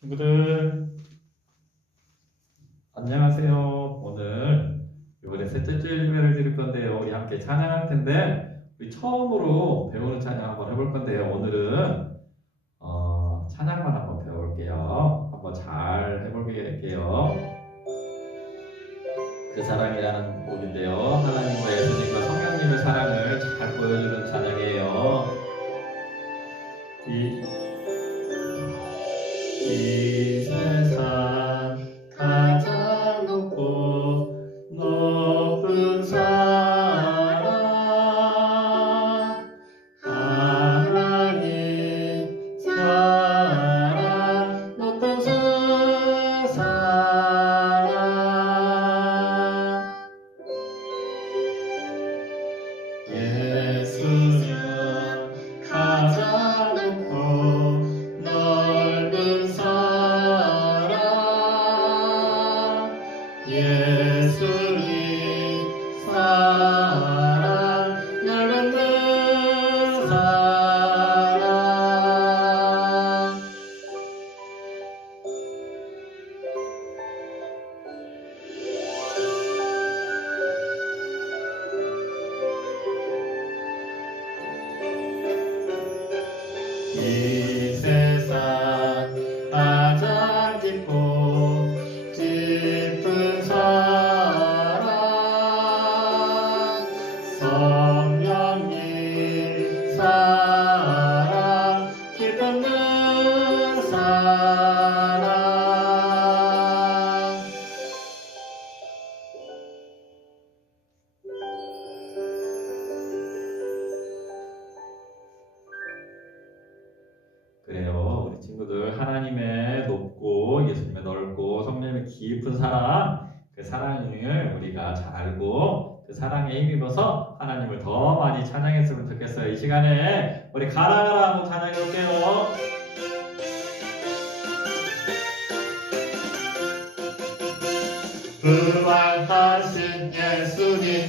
친구들 안녕하세요. 오늘 이번에 셋째 주 예배를 드릴 건데요. 우리 함께 찬양할 텐데 우리 처음으로 배우는 찬양 한번 해볼 건데요. 오늘은 찬양만 한번 배워볼게요. 한번 잘 해볼게요. 그 사랑이라는 곡인데요. 하나님과 예수님과 성령님의 사랑을 잘 보여주는 찬양이에요. 이 세상 가장 높은 사랑 하나님 사랑 높은 사랑 예수님 가장 높고 넓은 사랑 예수님 사랑 넓은 그 사랑 이 세상 가장 깊고 깊은 사랑 성령님 사랑 깊은 그 사랑 그래요. 우리 친구들 하나님의 높고 예수님의 넓고 성령의 깊은 사랑 그 사랑을 우리가 잘 알고 그 사랑에 힘입어서 하나님을 더 많이 찬양했으면 좋겠어요. 이 시간에 우리 가라가라 한번 찬양해 볼게요. 부활하신 예수님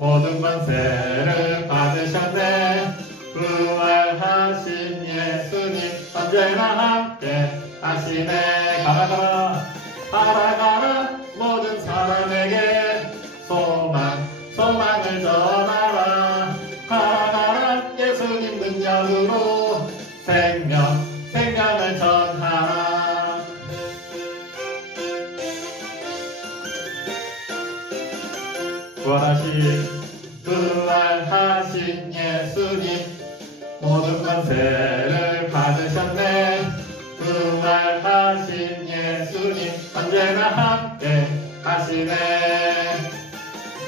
모든 권세를 받으셨네. 부활하신 예수님 언제나 함께 하시네. 가라가라 가라가라 모든 사람에게 소망을 전하라. 가라가라 예수님 능력으로 생명을 전하라. 부활하신 예수님 모든 권세를 받으셨네. 부활하신 예수님 언제나 함께 하시네.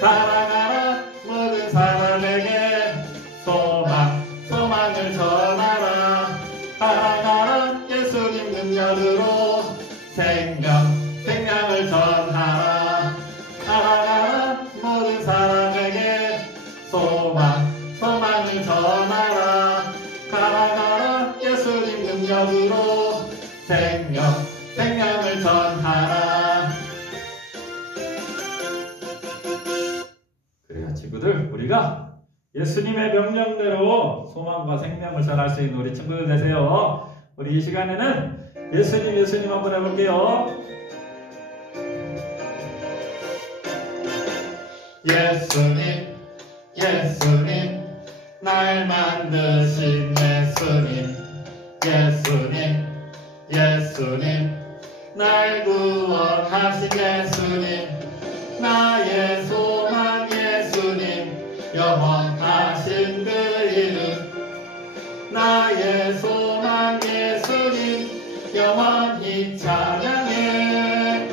가라가라 모든 사람에게 소망을 전하라. 가라가라 예수님 능력으로 생명을 전하라. 가라가라 모든 사람에게 소망을 전하라. 가라가라 예수님 능력으로 생명을 전하라. 그래요 친구들, 우리가 예수님의 명령대로 소망과 생명을 전할 수 있는 우리 친구들 되세요. 우리 이 시간에는 예수님 한번 해볼게요. 예수님 날 만드신 예수님 날 구원하신 예수님 나의 소망 예수님 영원하신 그 이름 나의 소망 예수님 영원히 찬양해.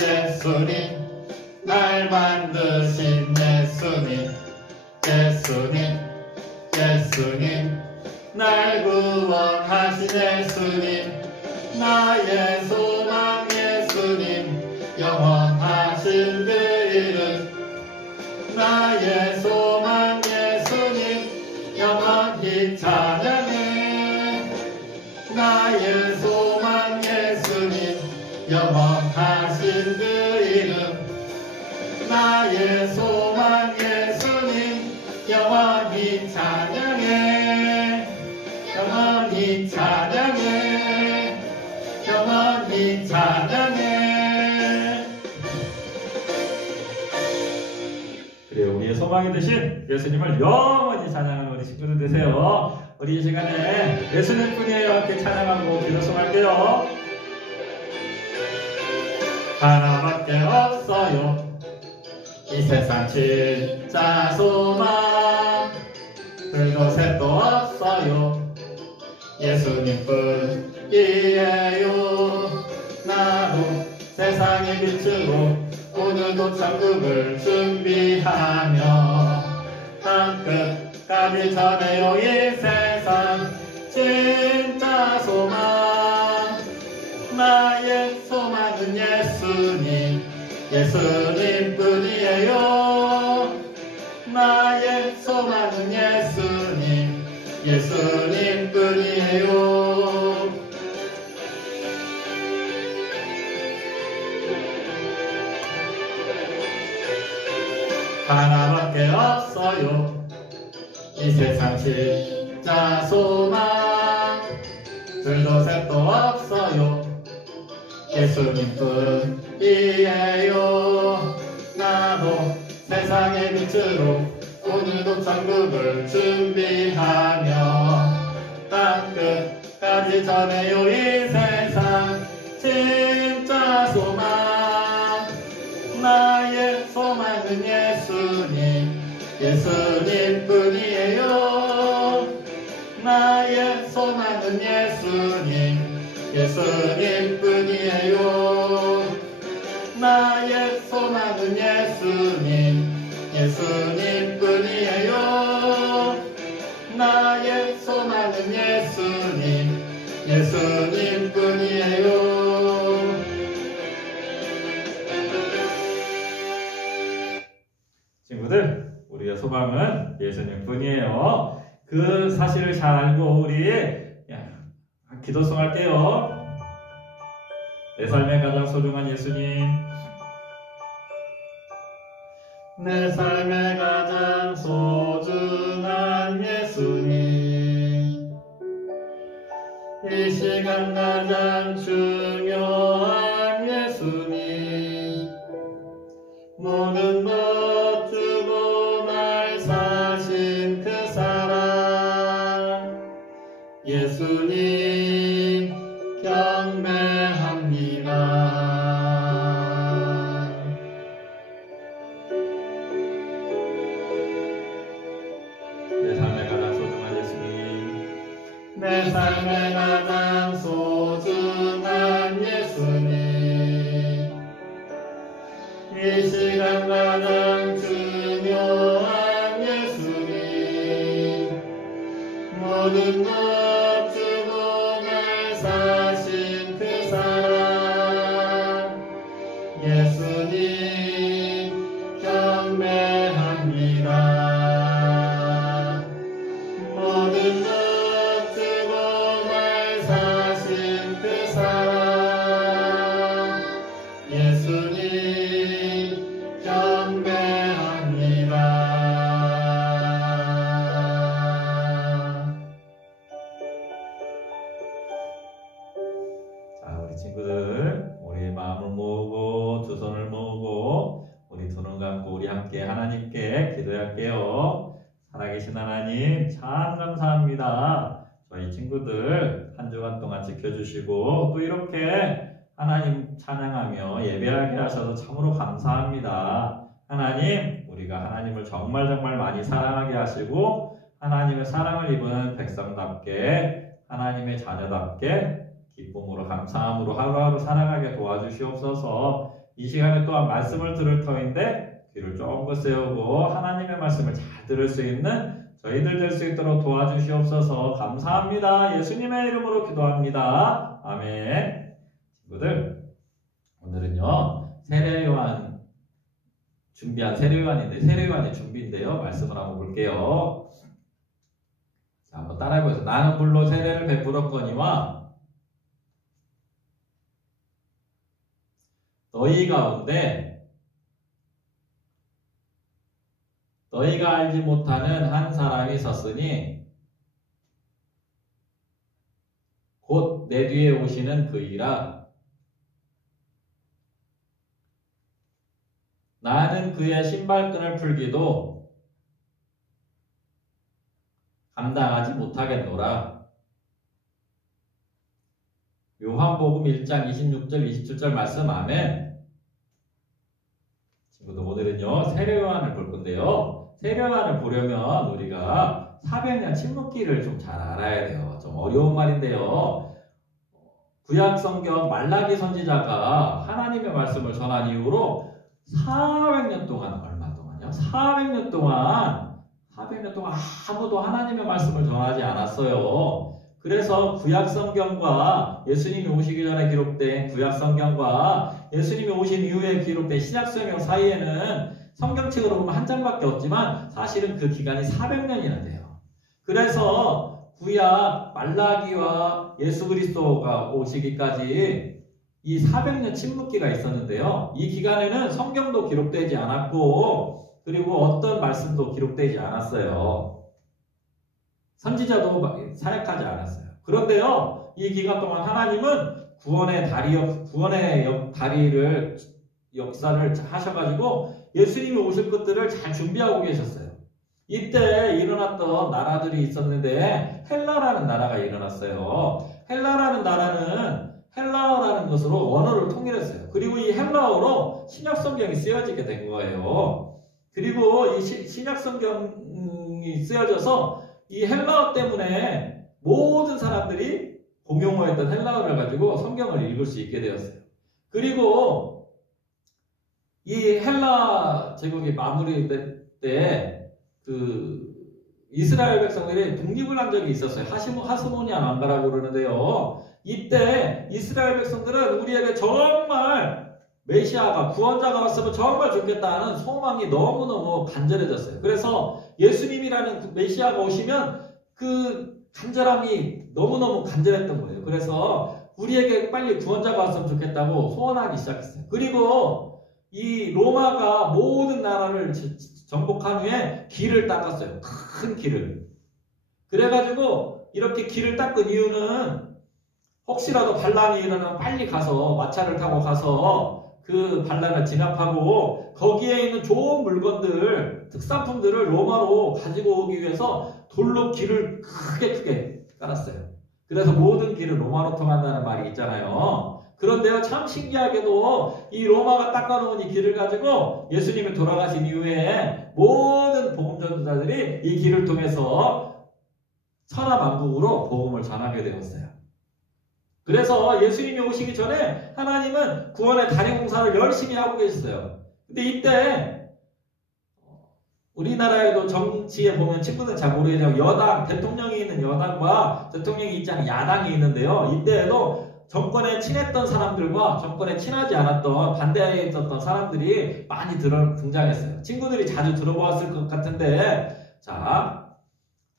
예수님 날 만드신 예수님 날 구원하신 예수님 나의 소망 예수님 영원하신 그 이름 나의 소망 예수님 영원히 찬양해. 나의 소망 예수님 영원하신 그 이름 나의 소망 그래요. 우리의 소망이 되신 예수님을 영원히 찬양하는 우리 친구들 되세요. 우리 이 시간에 예수님 뿐이에요. 함께 찬양하고 기도송할게요. 하나밖에 없어요. 이 세상 진짜 소망. 둘도 셋도 없어요. 예수님 뿐이에요. 나도 세상의 빛으로 오늘도 천국을 준비하며 땅 끝까지 전해요. 이 세상 진짜 소망. 나의 소망은 예수님, 예수님 뿐이에요. 나의 소망은 예수님, 예수님 뿐이에요. 하나밖에 없어요. 이 세상 진짜 소망. 둘도 셋도 없어요. 예수님 뿐이에요. 나도 세상의 빛으로 오늘도 천국을 준비하며 땅 끝까지 전해요. 이 세상 진짜 소망. 나의 소망은 예수님, 예수님 뿐이에요. 나의 소망은 예수님, 예수님 뿐이에요. 나의 소망은 예수님, 예수님 뿐이에요. 나의 소망은 예수님, 예수님 뿐이에요. 친구들, 우리의 소망은 예수님 뿐이에요. 그 사실을 잘 알고 우리 기도송 할게요. 내 삶에 가장 소중한 예수님. 내 삶에 가장 소중한 예수님. 이 시간 가장 중요한 예수님. 모든 것 주고 날 사신 그 사랑. 예수님 경배합니다. 내 삶에 가장 소중한 예수님. 내 삶에 가장 소중한 예수님. 이 시간 가장 중요한 예수님. 모든 것 주고 날 사신 그 사랑. 예수님 경배합니다. 모든 것 주고 날 사신 그 사랑. 예수님 경배합니다. 자, 우리 친구들, 우리 마음을 모으고 두 손을 모으고 우리 두 눈 감고 우리 함께 하나님께 기도할게요. 살아계신 하나님 참 감사합니다. 저희 친구들 한 주간 동안 지켜주시고 또 이렇게 하나님 찬양하며 예배하게 하셔서 참으로 감사합니다. 하나님, 우리가 하나님을 정말 많이 사랑하게 하시고 하나님의 사랑을 입은 백성답게 하나님의 자녀답게 기쁨으로 감사함으로 하루하루 살아가게 도와주시옵소서. 이 시간에 또한 말씀을 들을 터인데 귀를 쫑긋 세우고 하나님의 말씀을 잘 들을 수 있는 저희들 될 수 있도록 도와주시옵소서. 감사합니다. 예수님의 이름으로 기도합니다. 아멘. 친구들, 오늘은요 세례요한 준비한 세례요한의 준비인데요. 말씀을 한번 볼게요. 자, 한번 따라해보세요. 나는 물로 세례를 베풀었거니와 너희 가운데 너희가 알지 못하는 한 사람이 섰으니 곧 내 뒤에 오시는 그이라. 나는 그의 신발끈을 풀기도 감당하지 못하겠노라. 요한복음 1장 26절 27절 말씀 아멘. 친구들 오늘은요 세례요한을 볼 건데요. 세례요한을 보려면 우리가 400년 침묵기를 좀 잘 알아야 돼요. 좀 어려운 말인데요. 구약성경 말라기 선지자가 하나님의 말씀을 전한 이후로 400년 동안, 얼마 동안요? 400년 동안 아무도 하나님의 말씀을 전하지 않았어요. 그래서 구약성경과 예수님이 오시기 전에 기록된 구약성경과 예수님이 오신 이후에 기록된 신약성경 사이에는 성경책으로 보면 한 장밖에 없지만 사실은 그 기간이 400년이나 돼요. 그래서 구약 말라기와 예수 그리스도가 오시기까지 이 400년 침묵기가 있었는데요. 이 기간에는 성경도 기록되지 않았고 그리고 어떤 말씀도 기록되지 않았어요. 선지자도 사역하지 않았어요. 그런데요, 이 기간 동안 하나님은 구원의 다리를 역사를 하셔가지고 예수님이 오실 것들을 잘 준비하고 계셨어요. 이때 일어났던 나라들이 있었는데 헬라라는 나라가 일어났어요. 헬라라는 나라는 헬라어라는 것으로 언어를 통일했어요. 그리고 이 헬라어로 신약성경이 쓰여지게 된 거예요. 그리고 이 신약성경이 쓰여져서 이 헬라어 때문에 모든 사람들이 공용어였던 헬라어를 가지고 성경을 읽을 수 있게 되었어요. 그리고 이 헬라 제국이 마무리될 때 그 이스라엘 백성들이 독립을 한 적이 있었어요. 하스모니아 왕가라고 그러는데요. 이때 이스라엘 백성들은 우리에게 정말 메시아가 구원자가 왔으면 정말 좋겠다는 소망이 너무너무 간절해졌어요. 그래서 예수님이라는 그 메시아가 오시면 그 간절함이 너무너무 간절했던 거예요. 그래서 우리에게 빨리 구원자가 왔으면 좋겠다고 소원하기 시작했어요. 그리고 이 로마가 모든 나라를 정복한 후에 길을 닦았어요. 큰 길을. 그래가지고 이렇게 길을 닦은 이유는 혹시라도 반란이 일어나면 빨리 가서 마차를 타고 가서 그 반란을 진압하고 거기에 있는 좋은 물건들, 특산품들을 로마로 가지고 오기 위해서 돌로 길을 크게 깔았어요. 그래서 모든 길을 로마로 통한다는 말이 있잖아요. 그런데요, 참 신기하게도 이 로마가 닦아놓은 이 길을 가지고 예수님이 돌아가신 이후에 모든 복음전도자들이 이 길을 통해서 천하만국으로 복음을 전하게 되었어요. 그래서 예수님이 오시기 전에 하나님은 구원의 다리 공사를 열심히 하고 계셨어요. 근데 이때 우리나라에도 정치에 보면 친구들 잘 모르겠지만 여당, 대통령이 있는 여당과 대통령이 있지 않은 야당이 있는데요. 이때에도 정권에 친했던 사람들과 정권에 친하지 않았던 반대에 있었던 사람들이 많이 등장했어요. 친구들이 자주 들어보았을 것 같은데, 자,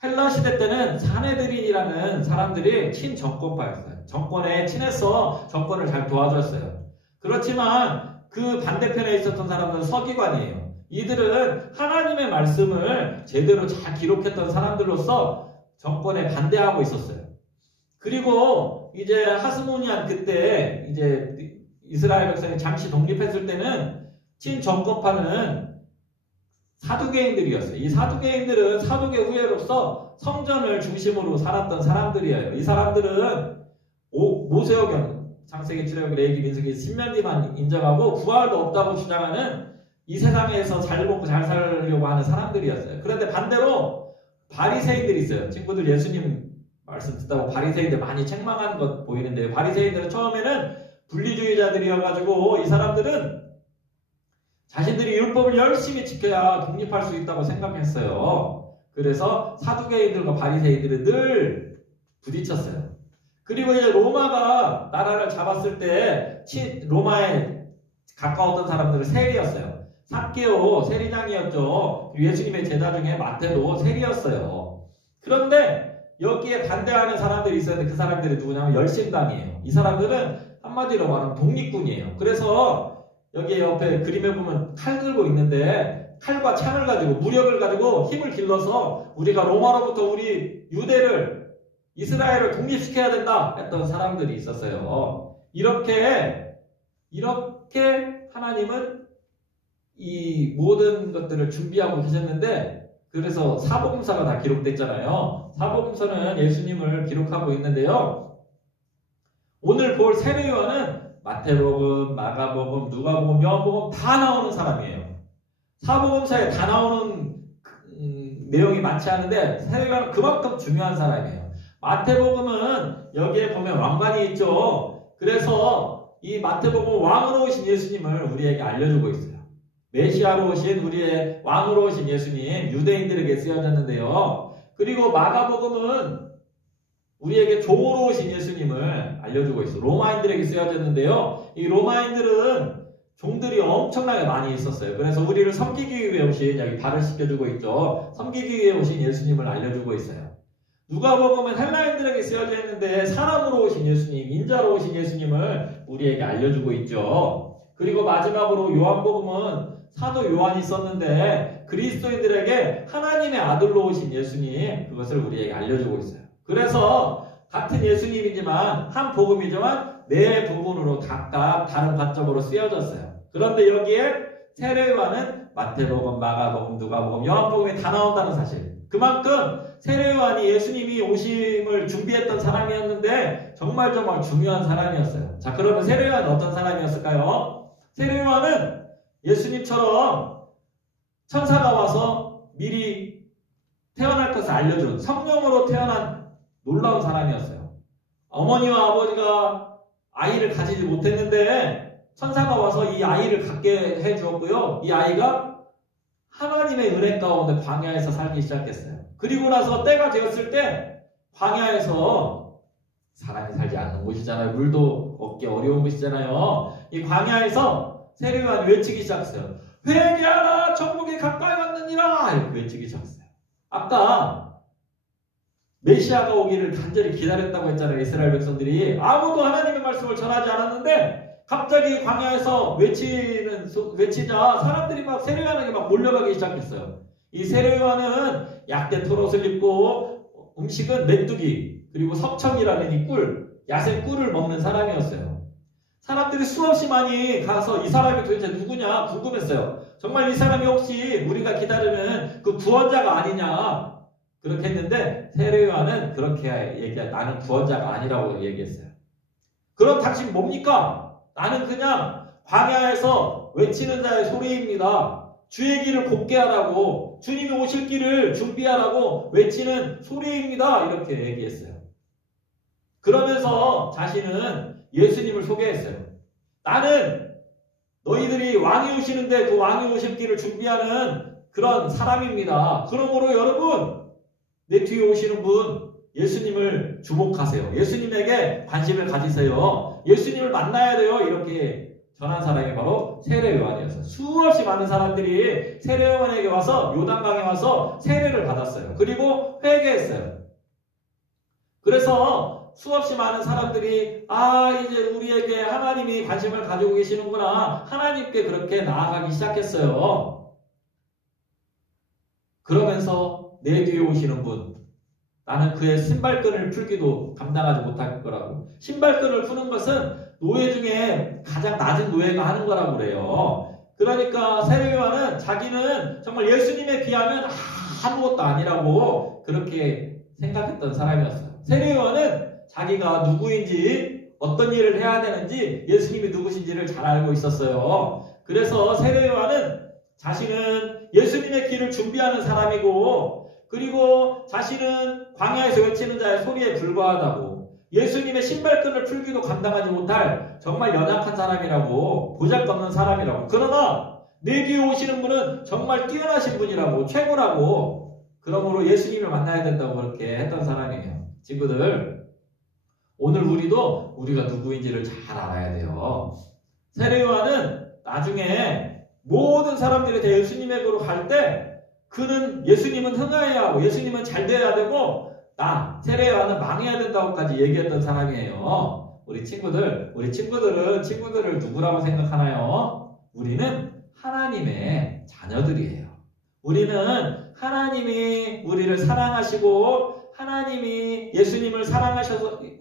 헬라 시대 때는 사네드린이라는 사람들이 친정권파였어요. 정권에 친해서 정권을 잘 도와줬어요. 그렇지만 그 반대편에 있었던 사람들은 서기관이에요. 이들은 하나님의 말씀을 제대로 잘 기록했던 사람들로서 정권에 반대하고 있었어요. 그리고 이제 하스모니안 그때 이제 이스라엘 백성이 잠시 독립했을 때는 친정권파는 사두개인들이었어요. 이 사두개인들은 사두개 후예로서 성전을 중심으로 살았던 사람들이에요. 이 사람들은 모세오경, 창세기, 출애굽기, 레위기, 민수기, 신명기만 인정하고 부활도 없다고 주장하는 이 세상에서 잘 먹고 잘 살려고 하는 사람들이었어요. 그런데 반대로 바리새인들이 있어요. 친구들 예수님 말씀 듣다고 바리새인들 많이 책망한 것 보이는데요. 바리새인들은 처음에는 분리주의자들이어가지고 이 사람들은 자신들이 율법을 열심히 지켜야 독립할 수 있다고 생각했어요. 그래서 사두개인들과 바리새인들은 늘 부딪혔어요. 그리고 이제 로마가 나라를 잡았을 때 로마에 가까웠던 사람들은 세리였어요. 삭개오 세리장이었죠. 예수님의 제자 중에 마태도 세리였어요. 그런데 여기에 반대하는 사람들이 있었는데 그 사람들이 누구냐면 열심당이에요. 이 사람들은 한마디로 말하면 독립군이에요. 그래서 여기 옆에 그림에 보면 칼 들고 있는데 칼과 창을 가지고 무력을 가지고 힘을 길러서 우리가 로마로부터 우리 유대를 이스라엘을 독립시켜야 된다 했던 사람들이 있었어요. 이렇게 하나님은 이 모든 것들을 준비하고 계셨는데 그래서 사복음서가 다 기록됐잖아요. 사복음서는 예수님을 기록하고 있는데요. 오늘 볼 세례 요한은 마태복음, 마가복음, 누가복음, 요한복음 다 나오는 사람이에요. 사복음서에 다 나오는 내용이 많지 않은데 세례 요한은 그만큼 중요한 사람이에요. 마태복음은 여기에 보면 왕관이 있죠. 그래서 이 마태복음 왕으로 오신 예수님을 우리에게 알려주고 있어요. 메시아로 오신 우리의 왕으로 오신 예수님 유대인들에게 쓰여졌는데요. 그리고 마가복음은 우리에게 종으로 오신 예수님을 알려주고 있어요. 로마인들에게 쓰여졌는데요. 이 로마인들은 종들이 엄청나게 많이 있었어요. 그래서 우리를 섬기기 위해 오신, 여기 발을 씻겨주고 있죠. 섬기기 위해 오신 예수님을 알려주고 있어요. 누가복음은 헬라인들에게 쓰여져 있는데 사람으로 오신 예수님, 인자로 오신 예수님을 우리에게 알려주고 있죠. 그리고 마지막으로 요한복음은 사도 요한이 있었는데 그리스도인들에게 하나님의 아들로 오신 예수님, 그것을 우리에게 알려주고 있어요. 그래서 같은 예수님이지만 한 복음이지만 네 부분으로 각각 다른 관점으로 쓰여졌어요. 그런데 여기에 세례 요한은 마태복음, 마가복음, 누가복음, 요한복음에 다 나온다는 사실. 그만큼 세례 요한이 예수님이 오심을 준비했던 사람이었는데 정말 중요한 사람이었어요. 자, 그러면 세례 요한은 어떤 사람이었을까요? 세례 요한은 예수님처럼 천사가 와서 미리 태어날 것을 알려준 성령으로 태어난 놀라운 사람이었어요. 어머니와 아버지가 아이를 가지지 못했는데 천사가 와서 이 아이를 갖게 해주었고요. 이 아이가 하나님의 은혜 가운데 광야에서 살기 시작했어요. 그리고 나서 때가 되었을 때 광야에서 사람이 살지 않는 곳이잖아요. 물도 얻기 어려운 곳이잖아요. 이 광야에서 세례 요한이 외치기 시작했어요. 회개하라, 천국이 가까이 왔느니라, 이렇게 외치기 시작했어요. 아까 메시아가 오기를 간절히 기다렸다고 했잖아요. 이스라엘 백성들이 아무도 하나님의 말씀을 전하지 않았는데 갑자기 광야에서 외치자 사람들이 막 세례 요한에게 막 몰려가기 시작했어요. 이 세례 요한은 약대 털옷을 입고 음식은 메뚜기 그리고 석청이라는 이 야생 꿀을 먹는 사람이었어요. 사람들이 수없이 많이 가서 이 사람이 도대체 누구냐 궁금했어요. 정말 이 사람이 혹시 우리가 기다리는 그 구원자가 아니냐 그렇게 했는데 세례 요한은 그렇게 나는 구원자가 아니라고 얘기했어요. 그럼 당신 뭡니까? 나는 그냥 광야에서 외치는 자의 소리입니다. 주의 길을 곱게 하라고 주님이 오실 길을 준비하라고 외치는 소리입니다. 이렇게 얘기했어요. 그러면서 자신은 예수님을 소개했어요. 나는 너희들이 왕이 오시는데 그 왕이 오실 길을 준비하는 그런 사람입니다. 그러므로 여러분 내 뒤에 오시는 분 예수님을 주목하세요. 예수님에게 관심을 가지세요. 예수님을 만나야 돼요. 이렇게 전한 사람이 바로 세례 요한이었어요. 수없이 많은 사람들이 세례 요한에게 와서 요단강에 와서 세례를 받았어요. 그리고 회개했어요. 그래서 수없이 많은 사람들이 이제 우리에게 하나님이 관심을 가지고 계시는구나. 하나님께 그렇게 나아가기 시작했어요. 그러면서 내 뒤에 오시는 분 나는 그의 신발끈을 풀기도 감당하지 못할 거라고. 신발끈을 푸는 것은 노예 중에 가장 낮은 노예가 하는 거라고 그래요. 그러니까 세례 요한은 자기는 정말 예수님에 비하면 아무것도 아니라고 그렇게 생각했던 사람이었어요. 세례 요한은 자기가 누구인지 어떤 일을 해야 되는지 예수님이 누구신지를 잘 알고 있었어요. 그래서 세례 요한은 자신은 예수님의 길을 준비하는 사람이고 그리고 자신은 광야에서 외치는 자의 소리에 불과하다고 예수님의 신발끈을 풀기도 감당하지 못할 정말 연약한 사람이라고 보잘것없는 사람이라고 그러나 내 뒤에 오시는 분은 정말 뛰어나신 분이라고 최고라고 그러므로 예수님을 만나야 된다고 그렇게 했던 사람이에요. 친구들 오늘 우리가 누구인지를 잘 알아야 돼요. 세례 요한은 나중에 모든 사람들이 다 예수님에게로 갈 때 그는 예수님은 흥하여야 하고 예수님은 잘 돼야 되고 세례 요한은 망해야 된다고까지 얘기했던 사람이에요. 우리 친구들은 친구들을 누구라고 생각하나요? 우리는 하나님의 자녀들이에요. 우리는 하나님이 우리를 사랑하시고 하나님이 예수님을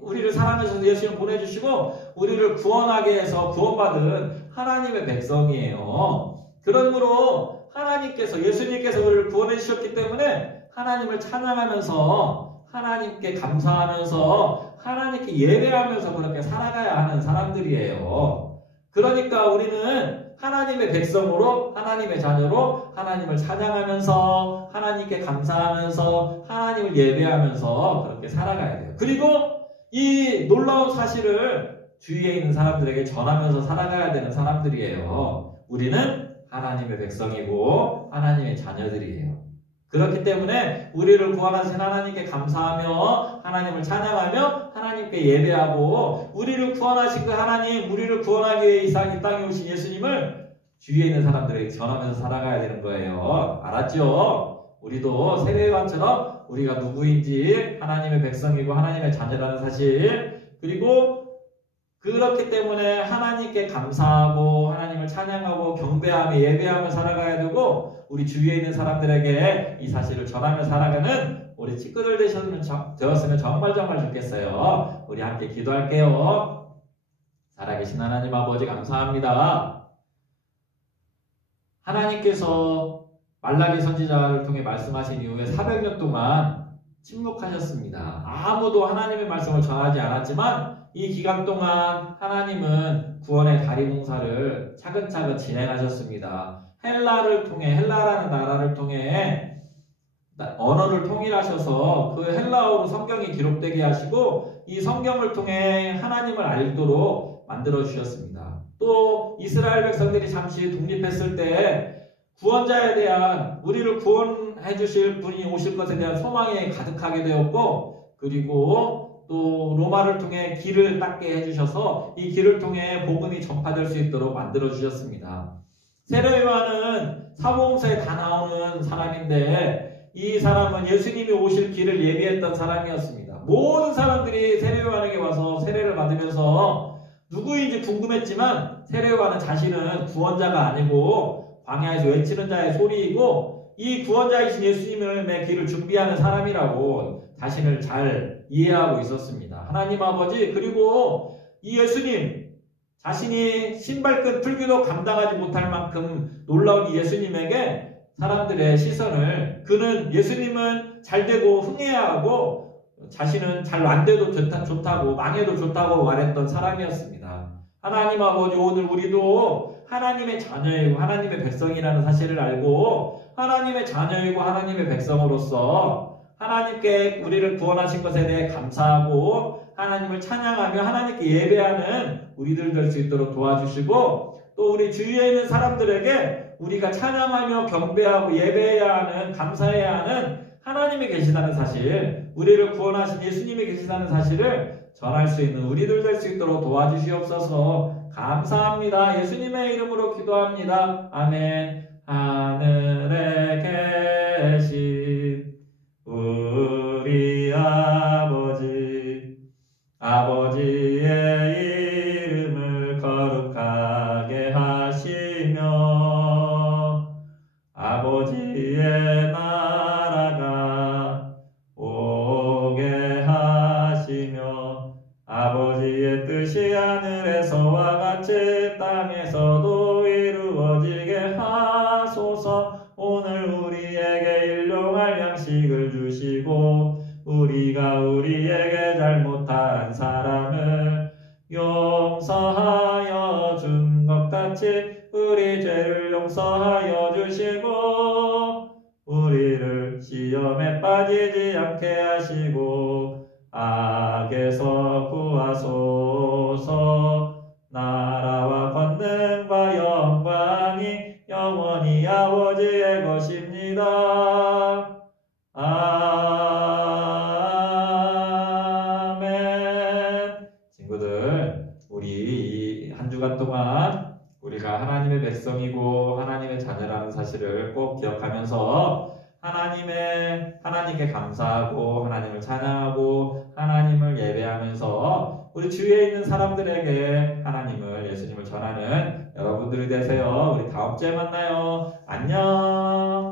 우리를 사랑하셔서 예수님을 보내주시고 우리를 구원하게 해서 구원받은 하나님의 백성이에요. 그러므로 하나님께서 예수님께서 우리를 구원해 주셨기 때문에 하나님을 찬양하면서 하나님께 감사하면서 하나님께 예배하면서 그렇게 살아가야 하는 사람들이에요. 그러니까 우리는 하나님의 백성으로 하나님의 자녀로 하나님을 찬양하면서 하나님께 감사하면서 하나님을 예배하면서 그렇게 살아가야 돼요. 그리고 이 놀라운 사실을 주위에 있는 사람들에게 전하면서 살아가야 되는 사람들이에요. 우리는 하나님의 백성이고 하나님의 자녀들이에요. 그렇기 때문에 우리를 구원하신 하나님께 감사하며 하나님을 찬양하며 하나님께 예배하고 우리를 구원하신 그 하나님, 우리를 구원하기 위해 이 땅에 오신 예수님을 주위에 있는 사람들에게 전하면서 살아가야 되는 거예요. 알았죠? 우리도 세례요한처럼 우리가 누구인지 하나님의 백성이고 하나님의 자녀라는 사실, 그리고 그렇기 때문에 하나님께 감사하고 하나님을 찬양하고 경배하며 예배하며 살아가야 되고 우리 주위에 있는 사람들에게 이 사실을 전하며 살아가는 우리 친구들 되었으면 정말 좋겠어요. 우리 함께 기도할게요. 살아계신 하나님 아버지 감사합니다. 하나님께서 말라기 선지자를 통해 말씀하신 이후에 400년 동안 침묵하셨습니다. 아무도 하나님의 말씀을 전하지 않았지만 이 기간 동안 하나님은 구원의 다리 봉사를 차근차근 진행하셨습니다. 헬라라는 나라를 통해 언어를 통일하셔서 그 헬라어로 성경이 기록되게 하시고 이 성경을 통해 하나님을 알도록 만들어 주셨습니다. 또 이스라엘 백성들이 잠시 독립했을 때 구원자에 대한 우리를 구원해 주실 분이 오실 것에 대한 소망이 가득하게 되었고 그리고 또 로마를 통해 길을 닦게 해주셔서 이 길을 통해 복음이 전파될 수 있도록 만들어 주셨습니다. 세례요한은 사복음서에 다 나오는 사람인데 이 사람은 예수님이 오실 길을 예비했던 사람이었습니다. 모든 사람들이 세례요한에게 와서 세례를 받으면서 누구인지 궁금했지만 세례요한은 자신은 구원자가 아니고 광야에서 외치는 자의 소리이고 이 구원자이신 예수님의 길을 준비하는 사람이라고 자신을 잘 이해하고 있었습니다. 하나님 아버지, 그리고 이 예수님 자신이 신발끈 풀기도 감당하지 못할 만큼 놀라운 예수님에게 사람들의 시선을 그는 예수님은 잘되고 흥해야 하고 자신은 잘 안돼도 좋다고 망해도 좋다고 말했던 사람이었습니다. 하나님 아버지, 오늘 우리도 하나님의 자녀이고 하나님의 백성이라는 사실을 알고 하나님의 자녀이고 하나님의 백성으로서 하나님께 우리를 구원하신 것에 대해 감사하고 하나님을 찬양하며 하나님께 예배하는 우리들 될 수 있도록 도와주시고 또 우리 주위에 있는 사람들에게 우리가 찬양하며 경배하고 예배해야 하는 감사해야 하는 하나님이 계시다는 사실, 우리를 구원하신 예수님이 계시다는 사실을 전할 수 있는 우리들 될 수 있도록 도와주시옵소서. 감사합니다. 예수님의 이름으로 기도합니다. 아멘. 하늘에 계신 우리 아버지의 이름을 거룩하게 하시며 아버지의 나라가 오게 하시며 아버지의 뜻이 하늘에서와 같이 땅에서도 이루어지게 하소서. 오늘 우리에게 일용할 양식을 주시고 우리가 우리에게 잘못한 사람을 용서하여 준 것 같이 우리 죄를 용서하여 주시고 우리를 시험에 빠지지 않게 하시고 악에서 구하소서. 나라와 권능과 영광이 영원히 아버지의 것입니다. 아멘. 친구들, 우리 한 주간 동안 우리가 하나님의 백성이고 하나님의 자녀라는 사실을 꼭 기억하면서 하나님께 감사하고 하나님을 찬양하고 하나님을 예배하면서 우리 주위에 있는 사람들에게 하나님을, 예수님을 전하는 여러분들이 되세요. 우리 다음 주에 만나요. 안녕.